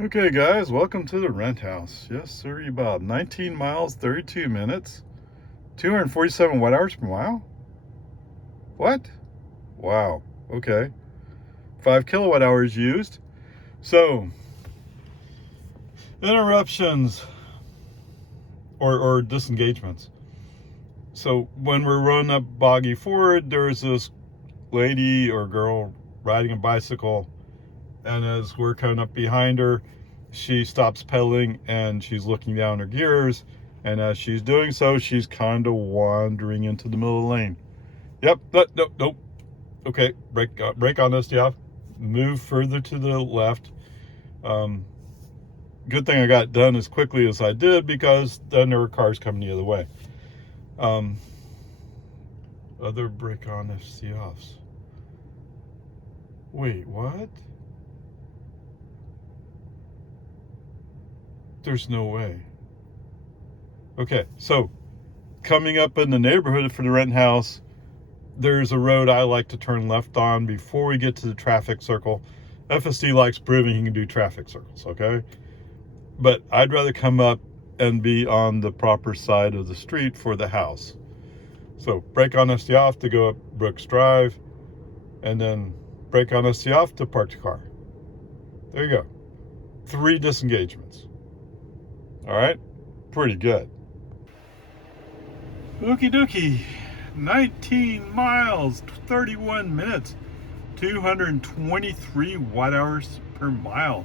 Okay guys, welcome to the rent house. Yes sir, about 19 miles, 32 minutes, 247 watt hours per mile. What? Wow, okay. 5 kilowatt hours used. So, interruptions or disengagements. So when we're running up Boggy Ford, there's this lady or girl riding a bicycle, and as we're coming up behind her, she stops pedaling and she's looking down her gears, and as she's doing so, she's kind of wandering into the middle of the lane. Yep, nope. Okay, brake on this, yeah. Move further to the left. Good thing I got done as quickly as I did, because then there were cars coming the other way. Other brake on FSD offs. Wait, what? There's no way. Okay, so coming up in the neighborhood for the rent house, there's a road I like to turn left on before we get to the traffic circle. FSD likes proving he can do traffic circles, okay? But I'd rather come up and be on the proper side of the street for the house. So brake on FSD off to go up Brooks Drive, and then brake on FSD off to park the car. There you go. 3 disengagements. All right, pretty good. Okie dokie. 19 miles, 31 minutes, 223 watt hours per mile,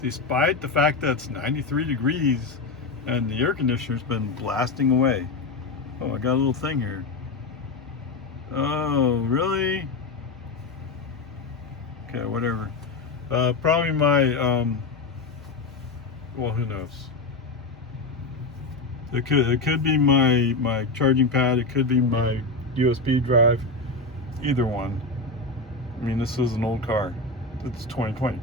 despite the fact that it's 93 degrees and the air conditioner's been blasting away. Oh, I got a little thing here. Oh, really? Okay, whatever. Probably my, well, who knows? It could be my charging pad. It could be my USB drive. Either one. I mean, this is an old car. It's 2020.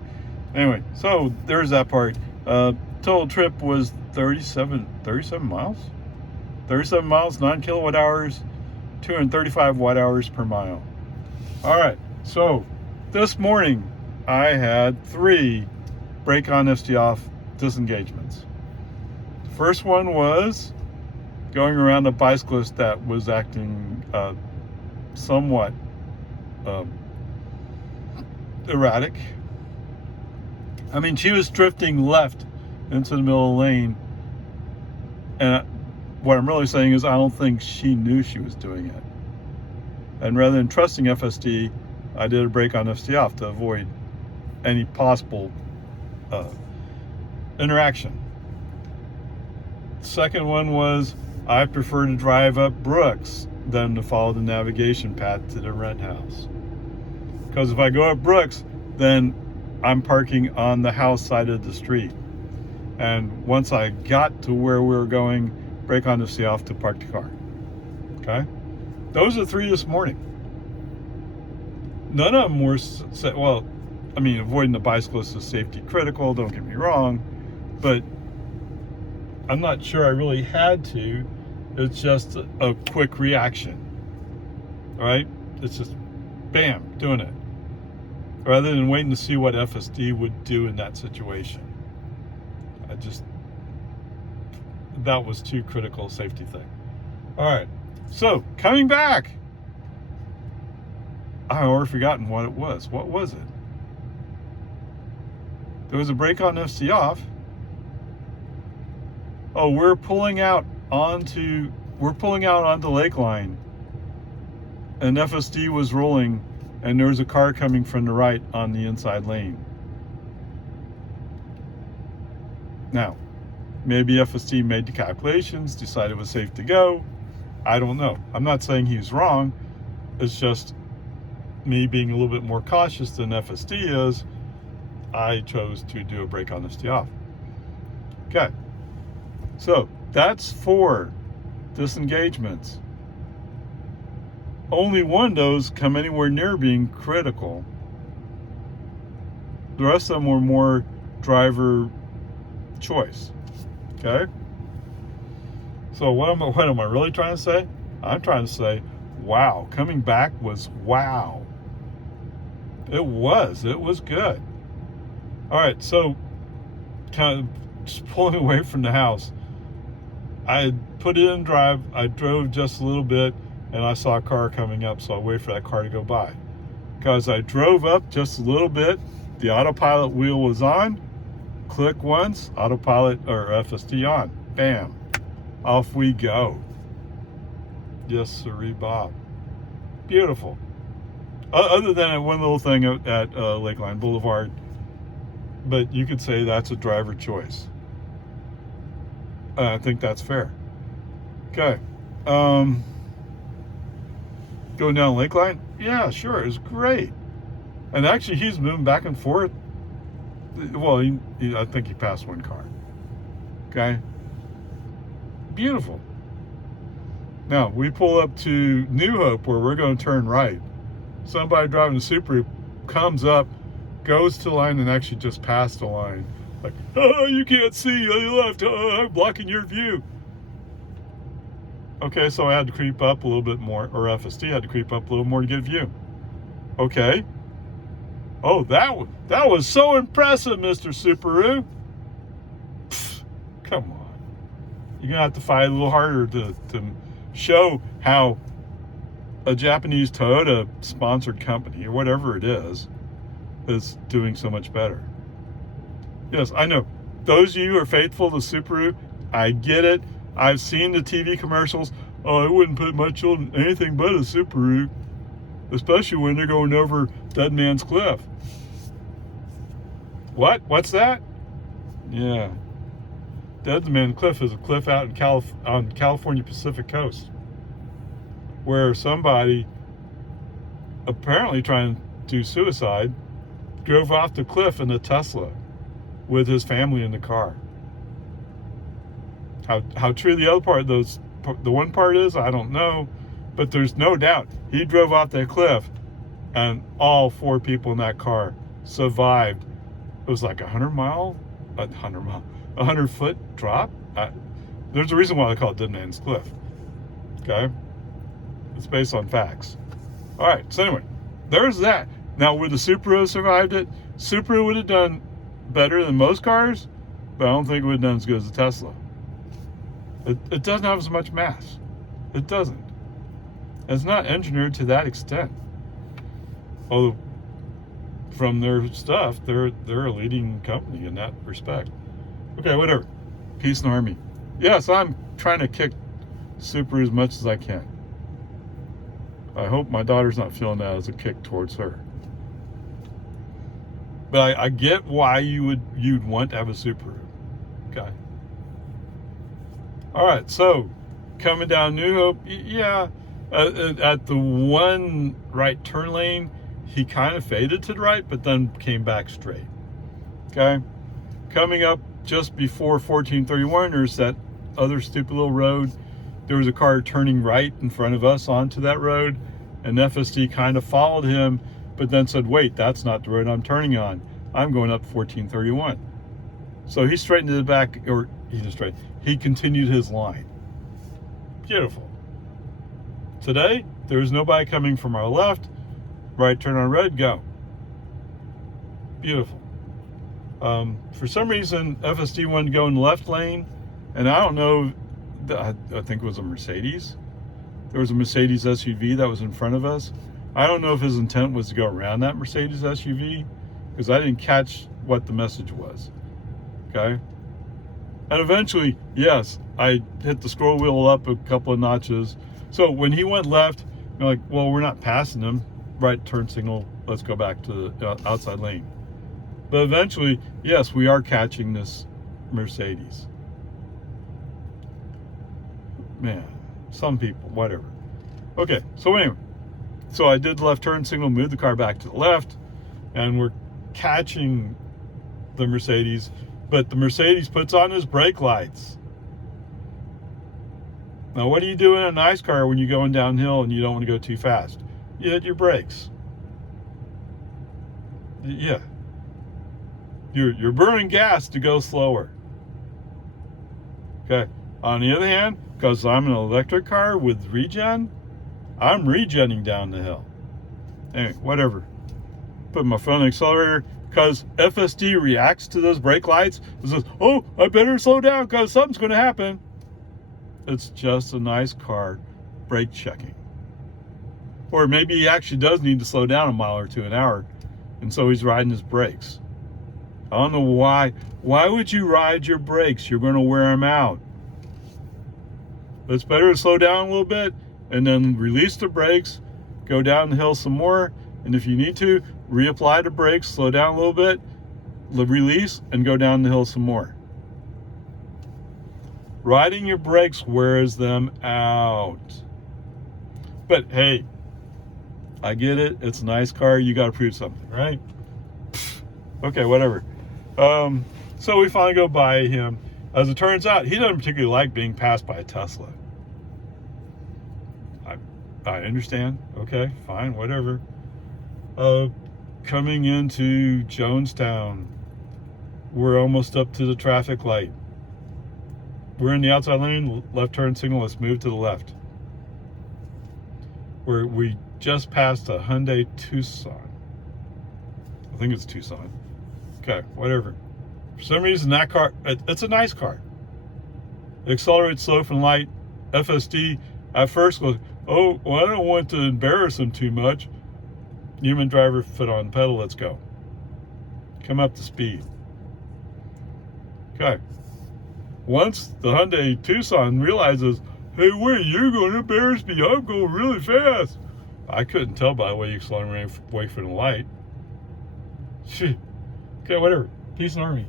Anyway, so there's that part. Total trip was 37 miles. 37 miles, 9 kilowatt hours, 235 watt hours per mile. All right. So this morning I had 3 brake on FSD off disengagements. First one was going around a bicyclist that was acting somewhat erratic. I mean, she was drifting left into the middle of the lane, and what I'm really saying is I don't think she knew she was doing it. And rather than trusting FSD, I did a brake on FSD off to avoid any possible interaction. Second one was I prefer to drive up Brooks than to follow the navigation path to the rent house. Because if I go up Brooks, then I'm parking on the house side of the street. And once I got to where we were going, brake on FSD off to park the car. Okay? Those are 3 this morning. None of them were, well, I mean, avoiding the bicyclist is safety critical, don't get me wrong, but I'm not sure I really had to. It's just a quick reaction. All right? It's just bam, doing it. Rather than waiting to see what FSD would do in that situation. That was too critical a safety thing. All right. So, coming back. I've already forgotten what it was. What was it? There was a brake on FSD off. Oh, we're pulling out onto Lakeline, and FSD was rolling, and there was a car coming from the right on the inside lane. Now, maybe FSD made the calculations, decided it was safe to go. I don't know. I'm not saying he was wrong. It's just me being a little bit more cautious than FSD is. I chose to do a brake on FSD off. Okay. So that's 4 disengagements. Only one of those come anywhere near being critical. The rest of them were more driver choice. Okay? So what am I really trying to say? I'm trying to say, wow, coming back was wow. It was good. All right, so kind of just pulling away from the house. I put it in drive. I drove just a little bit, and I saw a car coming up, so I waited for that car to go by. Because I drove up just a little bit, the autopilot wheel was on. Click once, autopilot or FSD on. Bam, off we go. Yes, sirree, Bob. Beautiful. Other than one little thing at Lakeline Boulevard, but you could say that's a driver choice. I think that's fair. Okay. Going down Lakeline? Yeah, sure. It's great. And actually, he's moving back and forth. Well, I think he passed one car. Okay. Beautiful. Now, we pull up to New Hope where we're going to turn right. Somebody driving a Subaru comes up, goes to the line, and actually just passed the line. Like, oh, you can't see, you left, I'm blocking your view. Okay, so I had to creep up a little bit more, or FSD had to creep up a little more to get view. Okay. Oh, that was so impressive, Mr. Subaru. Pfft, come on. You're going to have to fight a little harder to show how a Japanese Toyota sponsored company, or whatever it is doing so much better. Yes, I know. Those of you who are faithful to Subaru, I get it. I've seen the TV commercials. Oh, I wouldn't put much on anything but a Subaru, especially when they're going over Dead Man's Cliff. What? What's that? Yeah. Dead Man's Cliff is a cliff out in on California Pacific coast, where somebody, apparently trying to do suicide, drove off the cliff in a Tesla with his family in the car. How true the other part, the one part is, I don't know, but there's no doubt he drove off that cliff, and all 4 people in that car survived. It was like a 100-foot drop. There's a reason why they call it Dead Man's Cliff. Okay, it's based on facts. All right, so anyway, there's that. Now, would the Subaru have survived it? Subaru would have done better than most cars, but I don't think it would have done as good as a Tesla. It doesn't have as much mass. It doesn't. It's not engineered to that extent. Although, from their stuff, they're a leading company in that respect. Okay, whatever. Peace and harmony. Yes, I'm trying to kick Subaru as much as I can. I hope my daughter's not feeling that as a kick towards her. But I get why you'd want to have a Subaru. Okay. All right, so coming down New Hope, yeah, at the one right turn lane, he kind of faded to the right, but then came back straight. Okay, coming up just before 1431, there's that other stupid little road. There was a car turning right in front of us onto that road, and FSD kind of followed him, but then said, wait, that's not the road I'm turning on. I'm going up 1431. So he straightened it back, or he continued his line. Beautiful. Today, there's nobody coming from our left. Right turn on red, go. Beautiful. For some reason, FSD wanted to go in the left lane, and I don't know, I think it was a Mercedes. There was a Mercedes SUV that was in front of us. I don't know if his intent was to go around that Mercedes SUV, because I didn't catch what the message was. Okay? And eventually, yes, I hit the scroll wheel up a couple of notches. So when he went left, you're like, well, we're not passing him. Right turn signal, let's go back to the outside lane. But eventually, yes, we are catching this Mercedes. Man, some people, whatever. Okay, so anyway, so I did the left turn signal, moved the car back to the left, and we're catching the Mercedes, but the Mercedes puts on his brake lights. Now, what do you do in a nice car when you're going downhill and you don't want to go too fast? You hit your brakes. Yeah. You're burning gas to go slower. Okay. On the other hand, because I'm an electric car with regen, I'm regenning down the hill. Anyway, whatever. Put my foot on the accelerator, because FSD reacts to those brake lights and says, oh, I better slow down because something's going to happen. It's just a nice car brake checking. Or maybe he actually does need to slow down a mile or two an hour, and so he's riding his brakes. I don't know why. Why would you ride your brakes? You're going to wear them out. It's better to slow down a little bit and then release the brakes, go down the hill some more, and if you need to, reapply the brakes, slow down a little bit, release, and go down the hill some more. Riding your brakes wears them out. But hey, I get it. It's a nice car. You got to prove something, right? Okay, whatever. So we finally go by him. As it turns out, he doesn't particularly like being passed by a Tesla. I understand. Okay, fine, whatever. Coming into Jonestown, we're almost up to the traffic light. We're in the outside lane, left turn signal. Let's move to the left. We just passed a Hyundai Tucson. I think it's Tucson. Okay, whatever. For some reason, that car, it's a nice car. It accelerates slow from light. FSD, at first goes, oh, well, I don't want to embarrass him too much. Human driver, foot on the pedal, let's go. Come up to speed. Okay. Once the Hyundai Tucson realizes, hey, wait, you're going to embarrass me. I'm going really fast. I couldn't tell by the way you accelerated away from the light. Okay, whatever. Peace and army.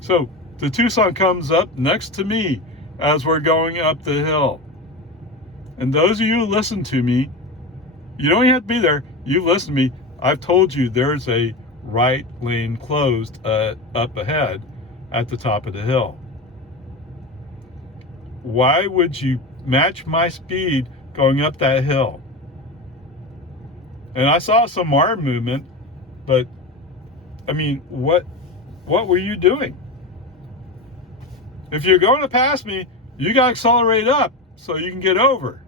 So the Tucson comes up next to me as we're going up the hill. And those of you who listen to me, you don't even have to be there. You listen to me. I've told you there's a right lane closed up ahead at the top of the hill. Why would you match my speed going up that hill? And I saw some arm movement, but I mean, what were you doing? If you're going to pass me, you got to accelerate up so you can get over.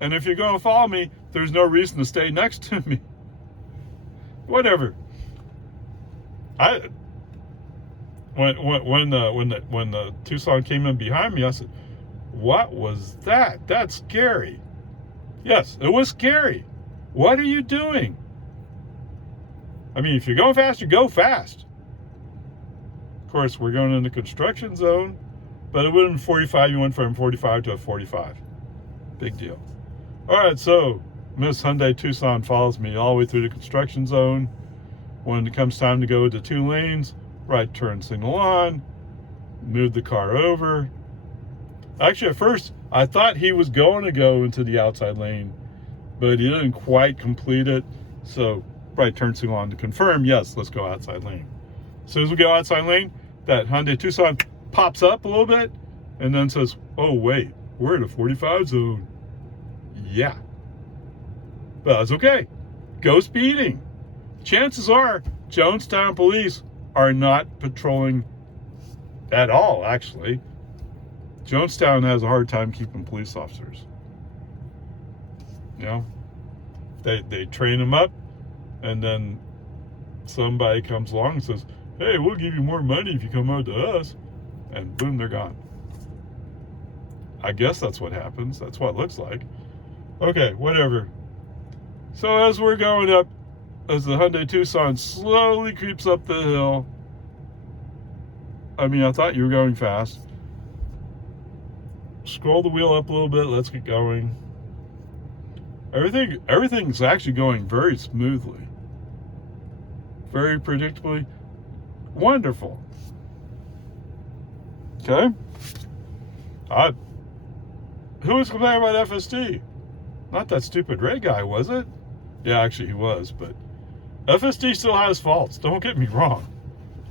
And if you're going to follow me, there's no reason to stay next to me. Whatever. When the Tucson came in behind me, I said, "What was that? That's scary." Yes, it was scary. What are you doing? I mean, if you're going fast, you go fast. Of course, we're going in the construction zone, but it would have been 45. You went from 45 to a 45. Big deal. All right, so Miss Hyundai Tucson follows me all the way through the construction zone. When it comes time to go to 2 lanes, right turn signal on, move the car over. Actually, at first, I thought he was going to go into the outside lane, but he didn't quite complete it. So right turn signal on to confirm, yes, let's go outside lane. As soon as we go outside lane, that Hyundai Tucson pops up a little bit and then says, oh, wait, we're in a 45 zone. Yeah. But that's okay. Go speeding. Chances are Jonestown police are not patrolling at all, actually. Jonestown has a hard time keeping police officers. You know, they train them up, and then somebody comes along and says, hey, we'll give you more money if you come out to us. And boom, they're gone. I guess that's what happens. That's what it looks like. Okay, whatever. So as we're going up, as the Hyundai Tucson slowly creeps up the hill, I mean, I thought you were going fast. Scroll the wheel up a little bit. Let's get going. Everything's actually going very smoothly. Very predictably. Wonderful. Okay. Who was complaining about FSD? Not that stupid Ray guy, was it? Yeah, actually he was, but FSD still has faults. Don't get me wrong.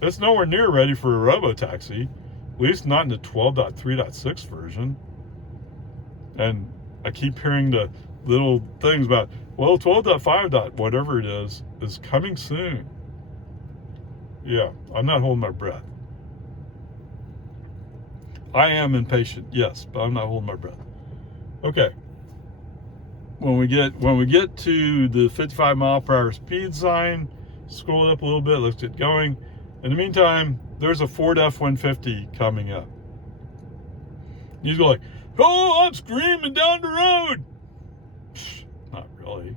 It's nowhere near ready for a robo-taxi. At least not in the 12.3.6 version. And I keep hearing the little things about, well, 12.5. Whatever it is coming soon. Yeah, I'm not holding my breath. I am impatient, yes, but I'm not holding my breath. Okay. when we get to the 55 mile per hour speed sign, scroll up a little bit, let's get going. In the meantime, there's a Ford F-150 coming up. He's going like, oh, I'm screaming down the road. Psh, not really.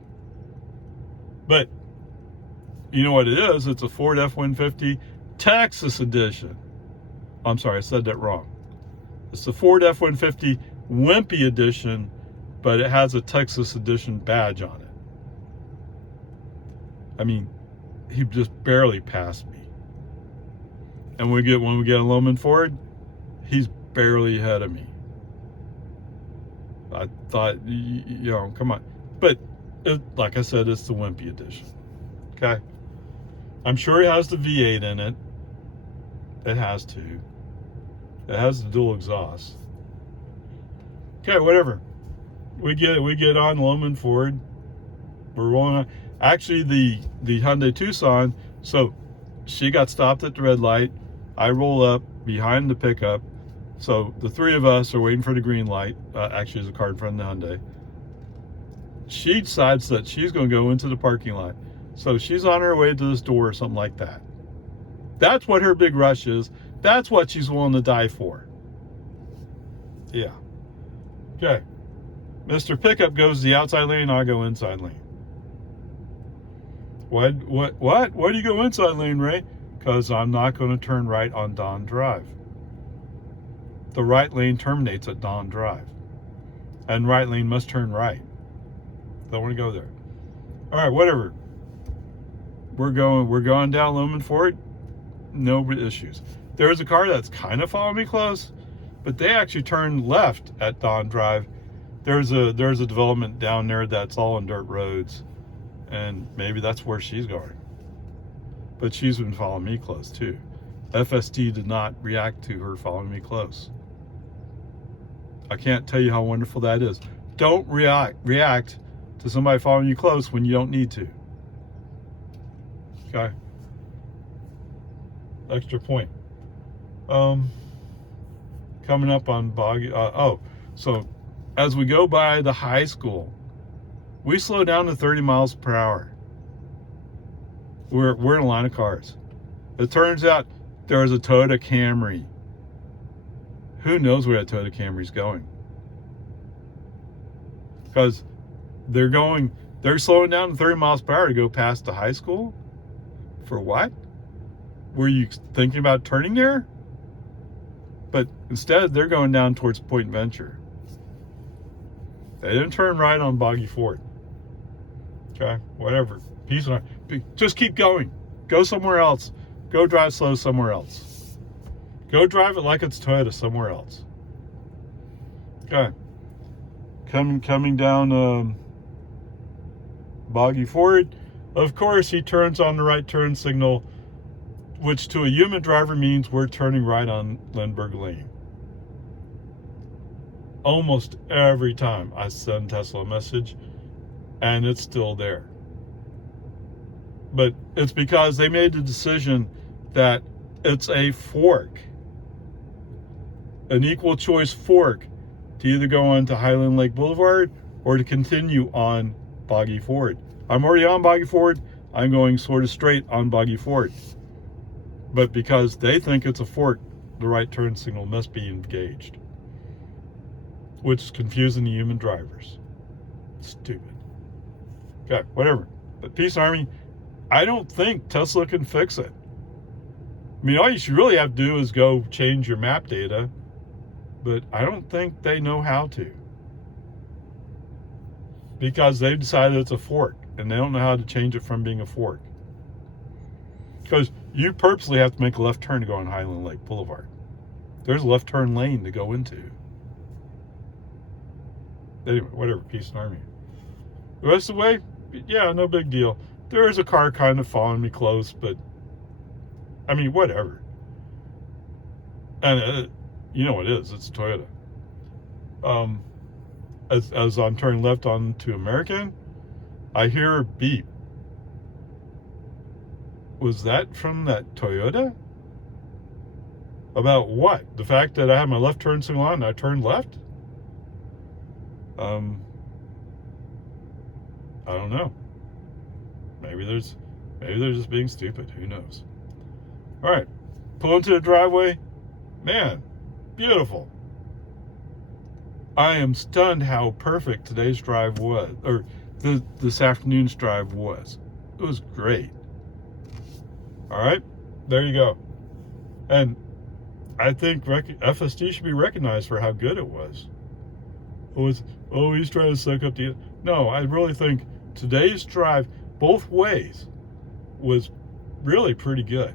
But you know what it is? It's a Ford F-150 Texas edition. I'm sorry, I said that wrong. It's the Ford F-150 Wimpy edition, but it has a Texas edition badge on it. I mean, he just barely passed me. And when we get a Loman Ford, he's barely ahead of me. I thought, you know, come on. But like I said, it's the Wimpy edition. Okay? I'm sure he has the V8 in it. It has to. It has the dual exhaust. Okay, whatever. We get on Loman Ford. We're rolling on. Actually, the Hyundai Tucson, so she got stopped at the red light. I roll up behind the pickup. So the three of us are waiting for the green light. Actually, there's a car in front of the Hyundai. She decides that she's going to go into the parking lot. So she's on her way to this door or something like that. That's what her big rush is. That's what she's willing to die for. Yeah. Okay. Mr. Pickup goes the outside lane, I go inside lane. What? Why do you go inside lane, Ray? Because I'm not going to turn right on Don Drive. The right lane terminates at Don Drive. And right lane must turn right. Don't want to go there. All right, whatever. We're going down Loman Ford. No issues. There's a car that's kind of following me close, but they actually turned left at Don Drive. There's a development down there that's all on dirt roads, and maybe that's where she's going. But she's been following me close too. FSD did not react to her following me close. I can't tell you how wonderful that is. Don't react to somebody following you close when you don't need to. Okay. Extra point. Coming up on Boggy. So as we go by the high school, we slow down to 30 miles per hour. We're in a line of cars. It turns out there's a Toyota Camry. Who knows where that Toyota Camry's going? Because they're slowing down to 30 miles per hour to go past the high school? For what? Were you thinking about turning there? But instead, they're going down towards Point Venture. They didn't turn right on Boggy Ford. Okay, whatever. Peace and just keep going. Go somewhere else. Go drive slow somewhere else. Go drive it like it's Toyota somewhere else. Okay. Coming down Boggy Ford. Of course, he turns on the right turn signal, which to a human driver means we're turning right on Lindbergh Lane. Almost every time I send Tesla a message, and it's still there. But it's because they made the decision that it's a fork, an equal choice fork, to either go on to Highland Lake Boulevard or to continue on Boggy Ford. I'm already on Boggy Ford. I'm going sort of straight on Boggy Ford. But because they think it's a fork, the right turn signal must be engaged, which is confusing the human drivers. Stupid. Okay, whatever. But Peace Army, I don't think Tesla can fix it. I mean, all you should really have to do is go change your map data, but I don't think they know how to. Because they've decided it's a fork, and they don't know how to change it from being a fork. Because you purposely have to make a left turn to go on Highland Lake Boulevard. There's a left turn lane to go into. Anyway, whatever, Peace and Army. The rest of the way, yeah, no big deal. There is a car kind of following me close, but I mean, whatever. And you know what it is, it's Toyota. As I'm turning left onto American, I hear a beep. Was that from that Toyota? About what? The fact that I had my left turn signal on and I turned left? I don't know. Maybe they're just being stupid. Who knows? All right, pull into the driveway. Man, beautiful. I am stunned how perfect today's drive was, or this afternoon's drive was. It was great. All right, there you go. And I think FSD should be recognized for how good it was. He's trying to suck up the... No, I really think today's drive, both ways, was really pretty good.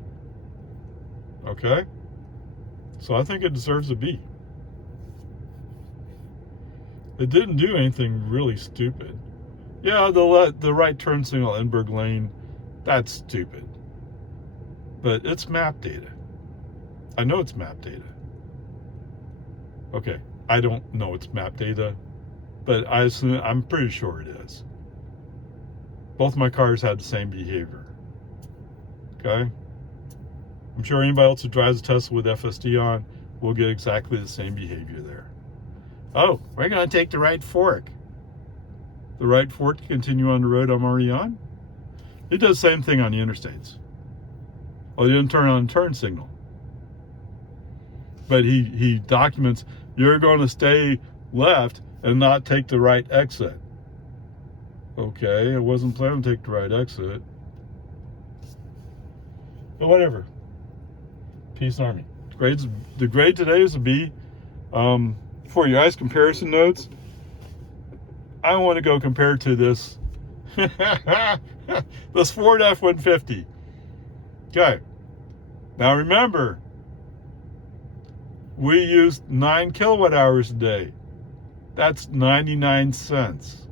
Okay? So I think it deserves a B. It didn't do anything really stupid. Yeah, the right turn signal Enberg Lane, that's stupid. But it's map data. I know it's map data. Okay, I don't know it's map data, but I'm pretty sure it is. Both my cars had the same behavior. Okay? I'm sure anybody else who drives a Tesla with FSD on will get exactly the same behavior there. Oh, we're going to take the right fork. The right fork to continue on the road I'm already on? It does the same thing on the interstates. Well, you didn't turn on the turn signal. But he documents, you're going to stay left and not take the right exit. Okay, I wasn't planning to take the right exit. But whatever. Peace and Army. The grade today is a B. For your guys' comparison notes, I want to go compare to this this Ford F-150. Okay. Now remember, we used 9 kilowatt hours a day. That's 99 cents.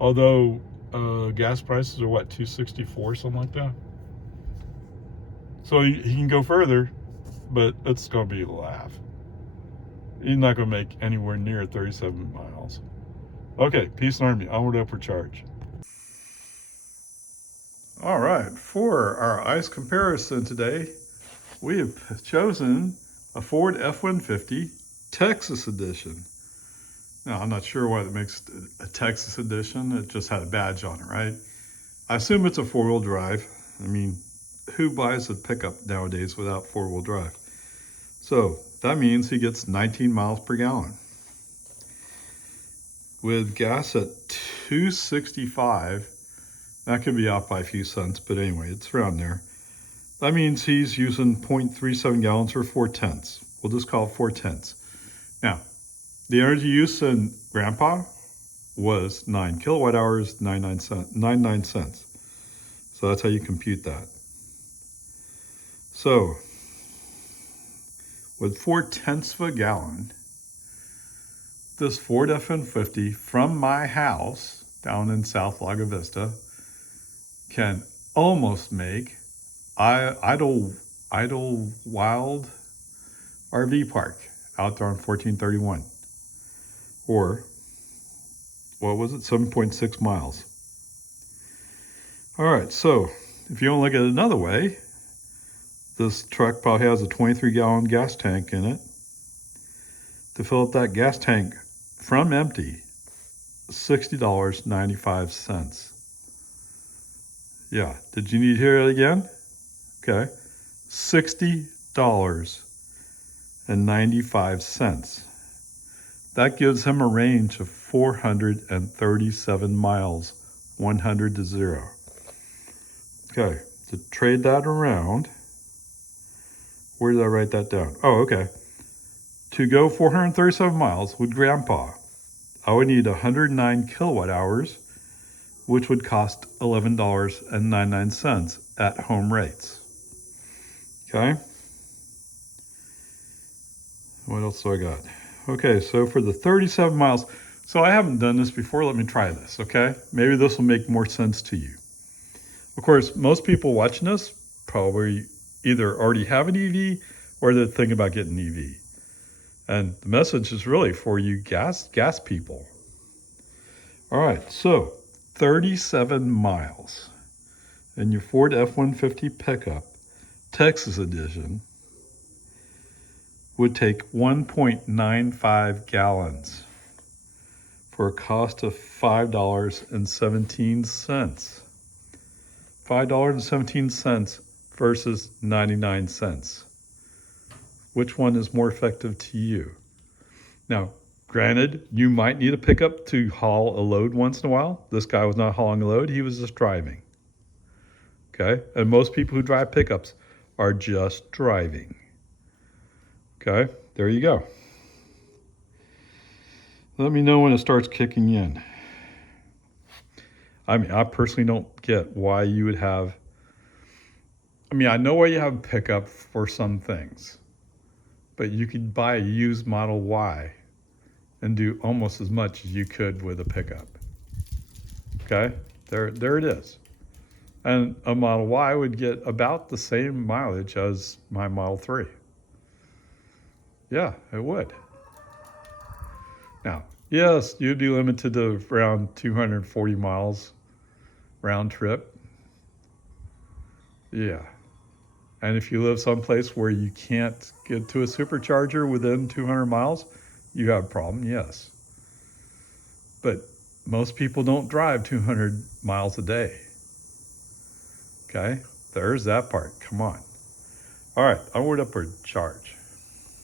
Although gas prices are what, $2.64, something like that. So he can go further, but it's going to be a laugh. He's not going to make anywhere near 37 miles. Okay, peace and Army, onward, upward charge. All right, for our ICE comparison today, we have chosen a Ford F-150 Texas Edition. Now, I'm not sure why that makes a Texas Edition. It just had a badge on it, right? I assume it's a four-wheel drive. I mean, who buys a pickup nowadays without four-wheel drive? So that means he gets 19 miles per gallon. With gas at $2.65, that could be off by a few cents, but anyway, it's around there. That means he's using 0.37 gallons or 4/10. We'll just call it 4/10. Now, the energy use in GRNPA was 9 kilowatt hours, 99 cents. So that's how you compute that. So, with 4/10 of a gallon, this Ford F-150 from my house down in South Lago Vista can almost make Idlewild RV Park out there on 1431. Or, what was it, 7.6 miles. All right, so if you want to look at it another way, this truck probably has a 23-gallon gas tank in it. To fill up that gas tank from empty, $60.95. Yeah, did you need to hear it again? Okay, $60.95. That gives him a range of 437 miles, 100 to 0. Okay, to trade that around, where did I write that down? Oh, okay. To go 437 miles with GRNPA, I would need 109 kilowatt hours, which would cost $11.99 at home rates. Okay. What else do I got? Okay, so for the 37 miles, so I haven't done this before. Let me try this, okay? Maybe this will make more sense to you. Of course, most people watching this probably either already have an EV or they're thinking about getting an EV. And the message is really for you gas people. All right, so 37 miles in your Ford F-150 pickup, Texas Edition, would take 1.95 gallons for a cost of $5.17. $5.17 versus 99 cents. Which one is more effective to you? Now, granted, you might need a pickup to haul a load once in a while. This guy was not hauling a load, he was just driving. Okay? And most people who drive pickups are just driving. Okay? There you go. Let me know when it starts kicking in. I mean, I personally don't get why you would have, I know why you have a pickup for some things, but you could buy a used Model Y and do almost as much as you could with a pickup. Okay, there it is. And a Model Y would get about the same mileage as my Model 3. Yeah, it would. Now, yes, you'd be limited to around 240 miles round trip. Yeah. And if you live someplace where you can't get to a supercharger within 200 miles, you have a problem, yes. But most people don't drive 200 miles a day. Okay, there's that part. Come on. All right, onward, upward, charge.